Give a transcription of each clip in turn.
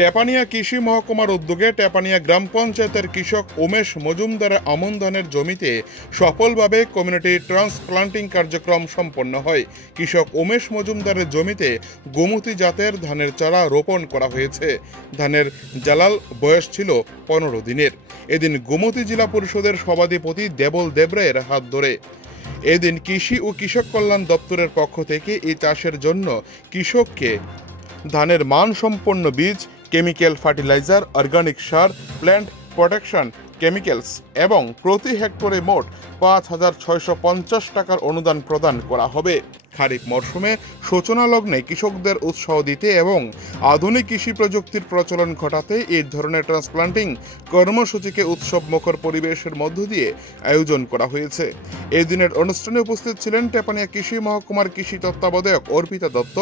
টেপানিয়া কৃষি মহকুমার উদ্যোগে টেপানিয়া গ্রাম পঞ্চায়েতের কৃষক উমেশ মজুমদারের আমন ধানের জমিতে সফলভাবে কমিউনিটি ট্রান্সপ্লান্টিং কার্যক্রম সম্পন্ন হয়। কৃষক উমেশ মজুমদারের জমিতে গোমতী জাতের ধানের চারা রোপণ করা হয়েছে। ধানের জালাল বয়স ছিল 15 দিনের। এদিন গোমতী জেলা পরিষদের সভাধিপতি দেবল দেবরায়ের হাত ধরে এদিন কৃষি ও কৃষক কল্যাণ দপ্তরের পক্ষ থেকে এই চাষের জন্য কৃষককে ধানের মানসম্পন্ন বীজ, কেমিক্যাল ফার্টিলাইজার, অর্গানিক সার, প্ল্যান্ট প্রোটেকশন কেমিক্যালস এবং প্রতি হেক্টরে মোট 5,650 টাকার অনুদান প্রদান করা হবে। খারিফ মরশুমে সূচনা লগ্নে কৃষকদের উৎসাহ দিতে এবং আধুনিক কৃষি প্রযুক্তির প্রচলন ঘটাতে এই ধরনের ট্রান্সপ্লান্টিং কর্মসূচিকে উৎসব মুখর পরিবেশের মধ্য দিয়ে আয়োজন করা হয়েছে। এই দিনের অনুষ্ঠানে উপস্থিত ছিলেন টেপানিয়া কৃষি মহকুমার কৃষি তত্ত্বাবধায়ক অর্পিতা দত্ত,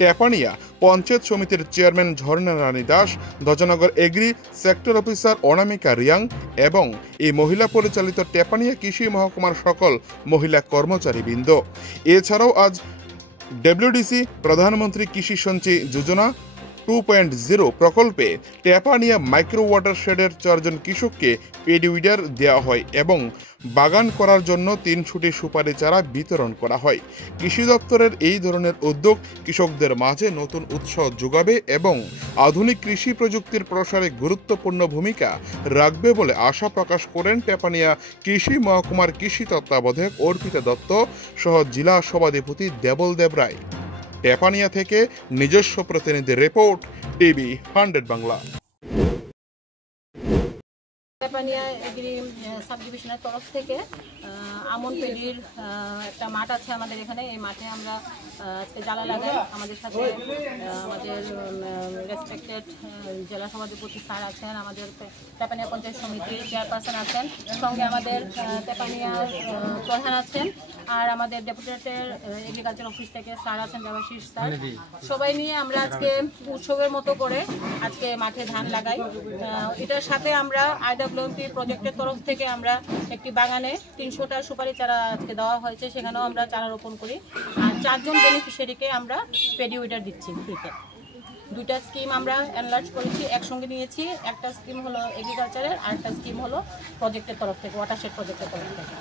টেপানিয়া পঞ্চায়েত সমিতির চেয়ারম্যান ঝর্ণা রানী Das, Dhwajnagar agri sector officer অনামিকা রিয়াং এবং এই মহিলা পরিচালিত টেপানিয়া কৃষি মহকুমার সকল মহিলা কর্মচারীবৃন্দ। এছাড়াও আজ ডব্লিউডিসি প্রধানমন্ত্রী কৃষি সঞ্চয় যোজনা 2.0 প্রকল্পে টেপানিয়া মাইক্রো ওয়াটারশেডের 4 জন কৃষককে পেডিউইডার দেওয়া হয় এবং বাগান করার জন্য 300টি সুপারি চারা বিতরণ করা হয়। কৃষি দপ্তরের এই ধরনের উদ্যোগ কৃষকদের মাঝে নতুন উৎসাহ যোগাবে এবং আধুনিক কৃষি প্রযুক্তির প্রসারে গুরুত্বপূর্ণ ভূমিকা রাখবে বলে আশা প্রকাশ করেন টেপানিয়া কৃষি মহকুমার কৃষি তত্ত্বাবধায়ক অর্পিতা দত্ত সহ জেলা সভাধিপতি দেবল দেবরায়। টেপানিয়া থেকে নিজস্ব প্রতিনিধি report, TV 100 Bangla. Tepania agri sub ডিভিশনের তরফ থেকে আমন পেডির একটা মাঠ আছে আমাদের এখানে। এই মাঠে আমরা আজকে জ্বালা লাগাই। আমাদের সাথে আমাদের রেসপেক্টেড জেলা সভাধিপতি স্যার আছেন, আমাদের টেপানিয়া পঞ্চায়েত সমিতির চেয়ারপারসন আছেন, সঙ্গে আমাদের টেপানিয়ার প্রধান আছেন, আর আমাদের ডেপুটেটের এগ্রিকালচার অফিস থেকে স্যার আছেন, দেবাশিস স্যার। সবাই নিয়ে আমরা আজকে উৎসবের মতো করে আজকে মাঠে ধান লাগাই। এটার সাথে আমরা আইডব্লিউএমপি প্রজেক্টের তরফ থেকে আমরা একটি বাগানে 300টা সুপারি চারা আজকে দেওয়া হয়েছে, সেখানেও আমরা চারা রোপণ করি। আর 4 জন বেনিফিশিয়ারিকে আমরা পেডিউইডার দিচ্ছি ফ্রিতে। 2টা স্কিম আমরা এনলার্জ করেছি, একসঙ্গে নিয়েছি। একটা স্কিম হলো এগ্রিকালচারের, আর একটা স্কিম হলো প্রজেক্টের তরফ থেকে, ওয়াটারশেড প্রজেক্টের তরফ থেকে।